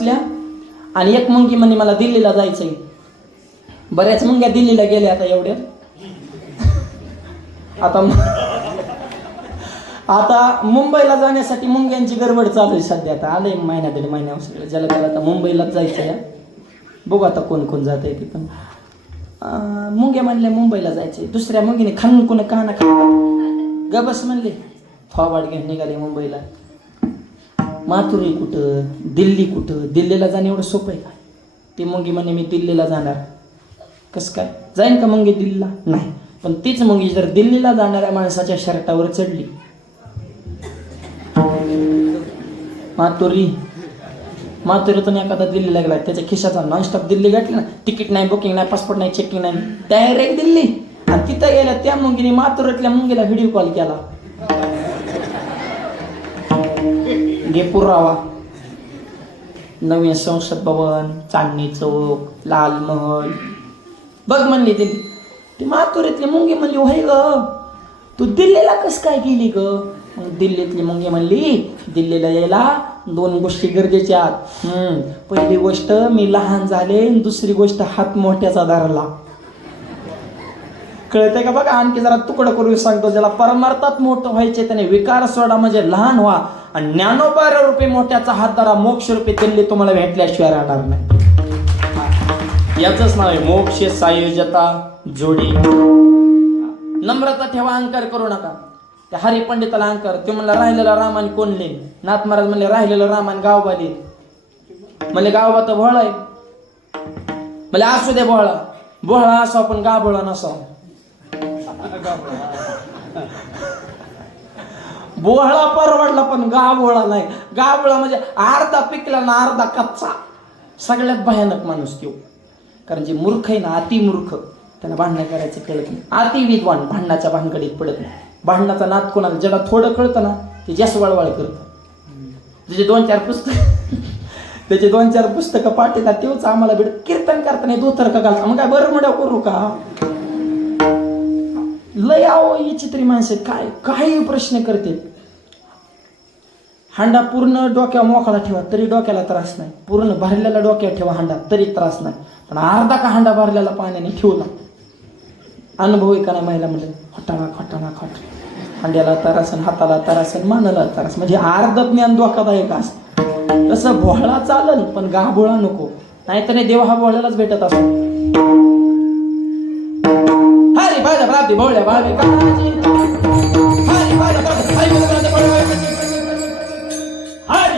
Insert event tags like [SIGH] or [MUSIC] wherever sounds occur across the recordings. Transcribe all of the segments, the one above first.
असल्या आणि एक मुंगी म्हणे मला दिल्लीला जायचंय. बऱ्याच मुंग्या दिल्लीला गेल्या आता एवढ्या. आता आता मुंबईला जाण्यासाठी मुंग्यांची गडबड चालू आहे सध्या आता. आलंय महिन्या दीड महिन्यावर सगळं. ज्याला त्याला आता मुंबईलाच जायचं या बघू आता कोण कोण जात आहे तिथून पण मुंग्या म्हणल्या मुंबईला जायचंय. दुसऱ्या मुंगीने खान कोण काना खा गबस म्हणले थोबाड घेऊन निघाले मुंबईला. माथुरी कुठं दिल्ली कुठं? दिल्लीला जाणं एवढं सोपं आहे का? ती मुंगी म्हणे मी दिल्लीला जाणार. कसं काय? जाईन का मुंगी दिल्लीला? नाही. पण तीच मुंगी जर दिल्लीला जाणाऱ्या माणसाच्या शर्टावर चढली. मातुरी मातुरीतून एखादा दिल्लीला गेला त्याच्या खिशाचा नॉनस्टॉप दिल्ली गाठली ना तिकीट नाही बुकिंग नाही पासपोर्ट नाही चेकिंग नाही डायरेक्ट दिल्ली. आणि तिथं गेल्या त्या मुंगीने मातुरीतल्या मुंगीला व्हिडिओ कॉल केला. घे पुरावा. नवीन संसद भवन चांदणी चौक लाल महल. बघ म्हणली ती. ती मातुरीतली मुंगी म्हणली होय ग तू दिल्लीला कस काय गेली ग? मग दिल्लीतली मुंगी म्हणली दिल्लीला यायला दोन गोष्टी गरजेच्या आहेत. हम्म, पहिली गोष्ट मी लहान झाले दुसरी गोष्ट हात मोठ्याचा धरला. कळतंय का बघा? आणखी जरा तुकडं करून सांगतो. ज्याला परमार्थात मोठं व्हायचे त्याने विकार सोडा म्हणजे लहान व्हा. आणि ज्ञानोपार रुपये मोठ्याचा हात धरा मोक्ष रुपये दिल्ली तुम्हाला भेटल्याशिवाय राहणार नाही. याचंच नाव आहे मोक्ष सायोजता जोडी. नम्रता ठेवा अंकार करू नका. त्या हरी पंडिताला अहंकार ते म्हणला राहिलेला रामाने कोण लेन नाथ महाराज म्हणले राहिलेलं रामान गावबा दे म्हणले गावबा तर भोळा आहे. म्हणजे असू दे भोळा. भोळा असो आपण गाभोळा नसावं. [LAUGHS] बोहळा परवडला पण गावोळा नाही. गाभोळा म्हणजे अर्धा पिकला ना अर्धा कच्चा. सगळ्यात भयानक माणूस तो. कारण जे मूर्ख आहे ना अति मूर्ख त्यांना भांडणं करायचं कळत नाही. अति विद्वान भांडणाच्या भानगडीत पडत नाही. भांडणाचा नाद कोणाला? ज्याला थोडं कळतं ना ते जास्त वळवळ करतं. त्याचे दोन चार पुस्तक [LAUGHS] त्याचे दोन चार पुस्तकं पाठवतात ना तेच आम्हाला भेट कीर्तन करताना दोतर का घालता मग काय बरं म्हणा करू का? लय आहो विचित्री माणसं काय काही प्रश्न करते हांडा पूर्ण डोक्या मोकळा ठेवा तरी डोक्याला त्रास नाही. पूर्ण भरलेला डोक्यात ठेवा हांडा तरी त्रास नाही. पण अर्धा का हांडा भरलेला पाण्याने ठेवला अनुभव एका नाही महिला म्हणजे? खोटाणा खोटाणा खोट हांड्याला तरासन हाताला तरासन मानाला तरास. म्हणजे अर्ध ज्ञान धोकादायक असतं. तसं भोळा चालल पण गाभोळा नको. नाहीतर हे देव हा भोळ्यालाच भेटत असतो. हरी भाजा प्राप्ती भोळ्या भावे काळजी हरी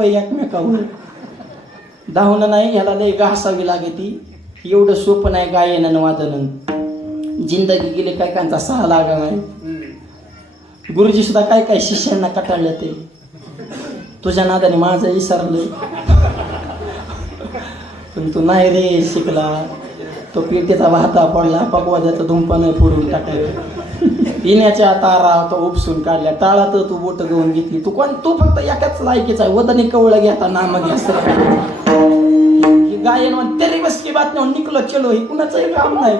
बाई एकमेकावर. धावणं नाही ह्याला लय घासावी लागे ती एवढं सोपं नाही गायन वादन. जिंदगी गेले काय कांचा सहा लागा नाही. गुरुजी सुद्धा काय काय शिष्यांना कटाळलं ते. तुझ्या नादाने माझं विसरलं पण तू नाही रे शिकला. तो पेटीचा वाहता पडला. पकवाद्याचं धुंपानं फोडून टाकायचं पिण्याच्या तारा तो उपसून काढल्या टाळात तू बोट घेऊन घेतली. तू कोण? तू फक्त एकाच लायकीचा आहे. वदने कवळं घेता नाम घ्या गायन म्हण तरी बस की बातम्या निकलो चलो हे कुणाचंही काम नाही.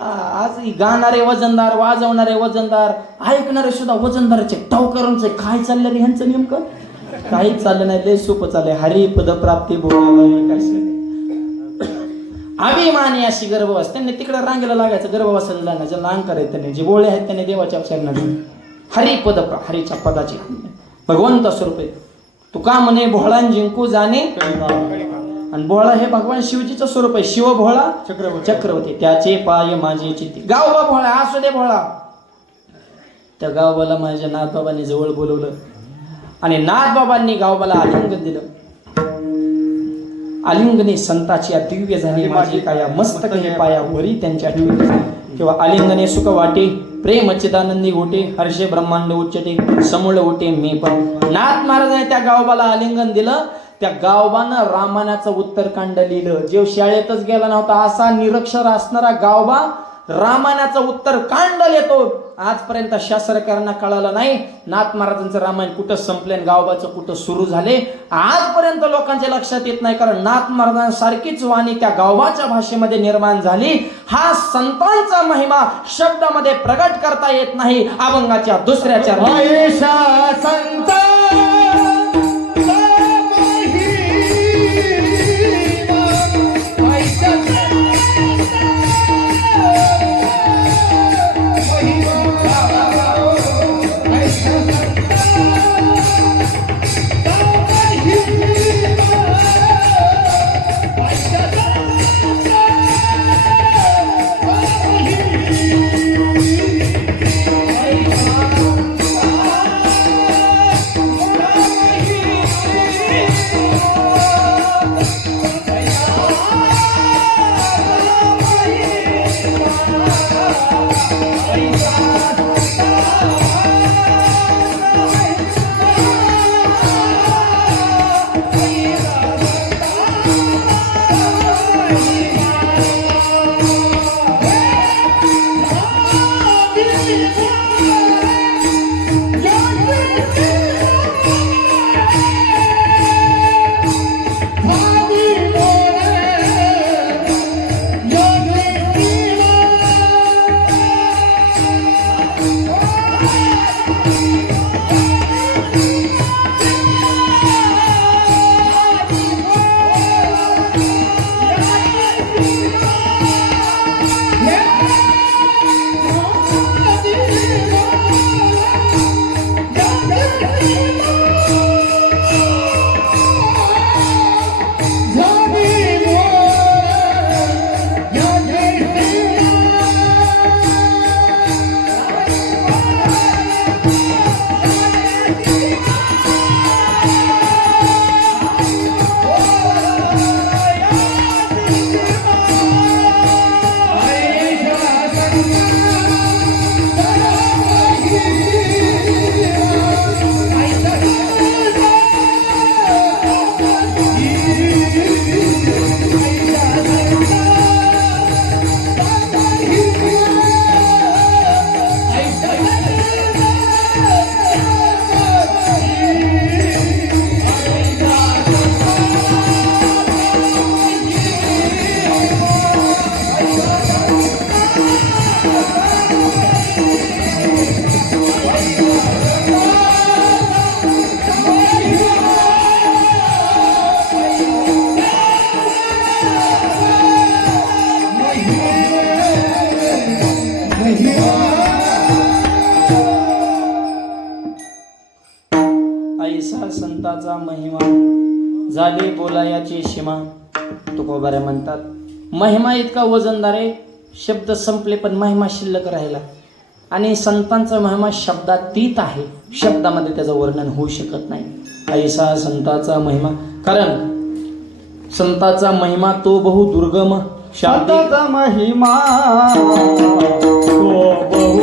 आज गाणारे वजनदार वाजवणारे वजनदार ऐकणारे सुद्धा वजनदाराचे टावकरांचे काय चाललं रे ह्यांचं नेमकं? काहीच चाललं नाही लय सोपं चाललंय. हरी पद प्राप्ती बोलावं अभिमानी अशी गर्भवास त्यांनी तिकडे रांगेला लागायचं गर्भवासाला ना ज्यांना अंकार आहेत त्यांनी जे बोळे आहेत त्यांनी देवाच्या चरणात हरी पद प्रा- हरीच्या पदाची भगवंत स्वरूप आहे तू का म्हणे भोळान जिंकू जाणे. आणि भोळा हे भगवान शिवजीचं स्वरूप आहे. शिव भोळा चक्रवर्ती. चक्रवर्ती. त्याचे पाय माझे चित्ती. गावबा भोळा असू दे भोळा. त्या गावबाला माझ्या नाथबाबांनी जवळ बोलवलं. आणि नाथबाबांनी गावबाला आलिंगन दिलं. आलिंगने संताची या दिव्य झाली माझी काया मस्तक हे पाया वरी त्यांच्या ठेवली किंवा आलिंगने सुख वाटे प्रेम चिदानंदी गोटे हर्षे ब्रह्मांड उच्चते समूळ उठे मी पण. नाथ महाराजांनी त्या गावबाला आलिंगन दिलं. त्या गावबानं रामायणाचं उत्तरकांड लिहिलं. जे शाळेतच गेला नव्हता असा निरक्षर असणारा गावबा रामायणाचं उत्तर कांड येतो. आजपर्यंत शास्त्रकारांना कळालं नाही. नाथ महाराजांचं रामायण कुठं संपलं गावबाचं कुठं सुरू झाले? आजपर्यंत लोकांच्या लक्षात येत नाही कारण नाथ महाराजांसारखीच वाणी त्या गावबाच्या भाषेमध्ये निर्माण झाली. हा संतांचा महिमा शब्दामध्ये प्रगट करता येत नाही. अभंगाच्या दुसऱ्याच्या संत संताचा महिमा. झाली बोलायाची सीमा तुकोबाऱ्या म्हणतात महिमा इतका वजनदार आहे शब्द संपले पण महिमा शिल्लक राहिला. आणि संतांचा महिमा शब्दातीत आहे शब्दामध्ये त्याचं वर्णन होऊ शकत नाही. ऐसा संताचा महिमा. कारण संताचा महिमा तो बहु दुर्गम शाब्दिक महिमा तो बहु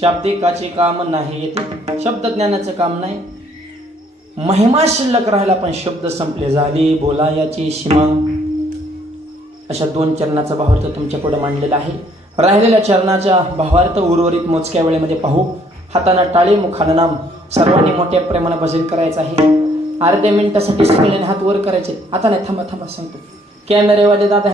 शाब्दिकाचे काम नाही येते. शब्द ज्ञानाचं काम नाही. महिमा शिल्लक राहिला पण शब्द संपले. झाले बोला याची सीमा. अशा दोन चरणाचा भावार्थ तुमच्यापुढे मांडलेला आहे. राहिलेल्या चरणाच्या भावार्थ उर्वरित मोजक्या वेळेमध्ये पाहू. हातानं टाळी मुखानं नाम. सर्वांनी मोठ्या प्रेमानं भजन करायचं आहे. अर्ध्या मिनिटासाठी सगळ्यांनी हात वर करायचे. आता नाही थांबा थांबा सांगतो. कॅमेरेवाले दादा